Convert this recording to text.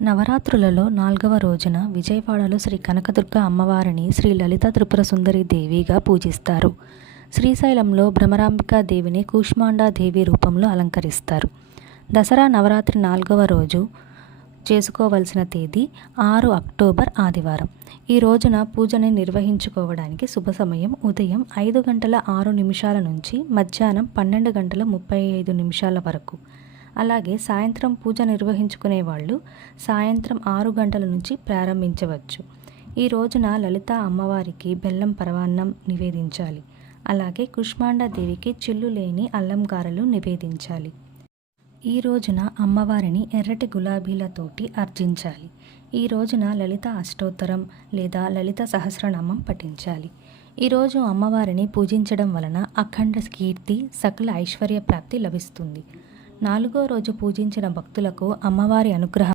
నవరాత్రులలో 4వ రోజున విజయవాడలో శ్రీ కనకదుర్గ అమ్మవారిని శ్రీ లలిత త్రిపుర సుందరి దేవిగా పూజిస్తారు. శ్రీశైలంలో భ్రమరాంబికా దేవిని కూష్మాండా దేవి రూపంలో అలంకరిస్తారు. దసరా నవరాత్రి 4వ రోజు చేసుకోవలసిన తేదీ 6 అక్టోబర్ ఆదివారం. ఈ రోజున పూజని నిర్వహించుకోవడానికి శుభ సమయం ఉదయం 5:06 నుంచి మధ్యాహ్నం 12:35 వరకు. అలాగే సాయంత్రం పూజ నిర్వహించుకునే వాళ్ళు సాయంత్రం 6 గంటల నుంచి ప్రారంభించవచ్చు. ఈ రోజున లలిత అమ్మవారికి బెల్లం పరవాన్నం నివేదించాలి. అలాగే కుష్మాండా దేవికి చిల్లు లేని అల్లం గారెలు నివేదించాలి. ఈ రోజున అమ్మవారిని ఎర్రటి గులాబీలతోటి అర్చించాలి. ఈ రోజున లలిత అష్టోత్తరం లేదా లలిత సహస్రనామం పఠించాలి. ఈరోజు అమ్మవారిని పూజించడం వలన అఖండ కీర్తి, సకల ఐశ్వర్య ప్రాప్తి లభిస్తుంది. 4వ రోజు పూజించిన భక్తులకు అమ్మవారి అనుగ్రహం